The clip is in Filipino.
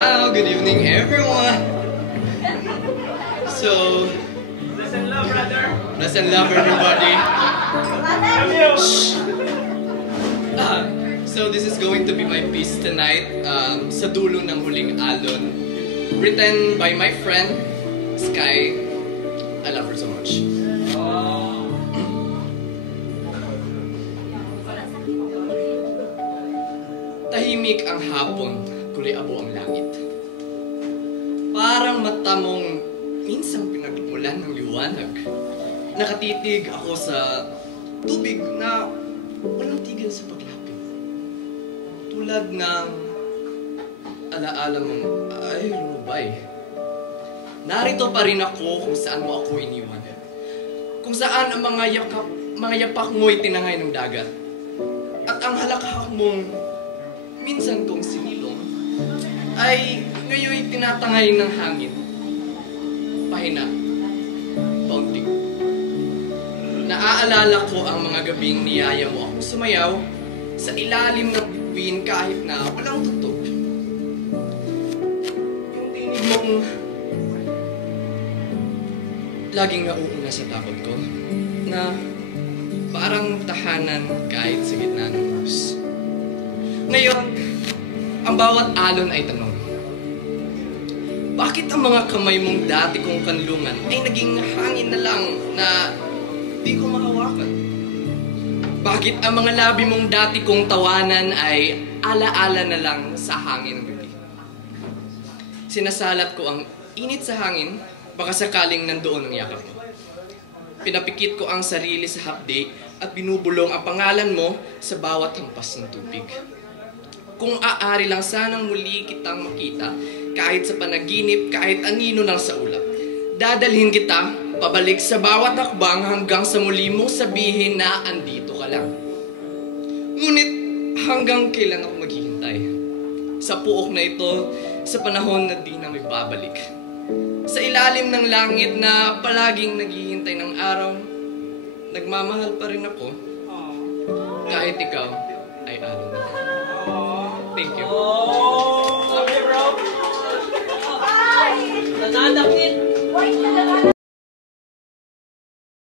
Good evening, everyone. So, Bless and love, brother. bless and love, everybody. Love you. So this is going to be my piece tonight, sa dulo ng huling alon, written by my friend Sky. I love her so much. Tahimik ang hapon, kuliabo ang langit. Parang mata mong minsang pinagmulan ng liwanag. Nakatitig ako sa tubig na walang tigil sa paglapit. Tulad ng alaala mong ay lumubay. Narito pa rin ako kung saan mo ako iniwan. Kung saan ang mga yapak mo'y tinangay ng dagat. At ang halakhak mong minsan kong sinilong ay ngayon tinatangay ng hangin. Pahina. Paunti. Naaalala ko ang mga gabing niyaya mo akong sumayaw sa ilalim ng bituin kahit na walang tutok. Yung tinig mong laging nauuna sa takot ko na parang tahanan kahit sa gitna ng krus. Ngayon, ang bawat alon ay tanong. Bakit ang mga kamay mong dati kong kanlungan ay naging hangin na lang na di ko mahawakan? Bakit ang mga labi mong dati kong tawanan ay alaala na lang sa hangin ng gabi? Sinasalat ko ang init sa hangin, baka sakaling nandoon ang yakap mo. Pinapikit ko ang sarili sa hapdi at binubulong ang pangalan mo sa bawat hampas ng tubig. Kung aari lang sanang muli kitang makita, kahit sa panaginip, kahit anino lang sa ulap. Dadalhin kita pabalik sa bawat hakbang hanggang sa muli mong sabihin na andito ka lang. Ngunit hanggang kailan ako maghihintay? Sa puok na ito, sa panahon na di na may babalik. Sa ilalim ng langit na palaging naghihintay ng araw, nagmamahal pa rin ako kahit ikaw ay alon na.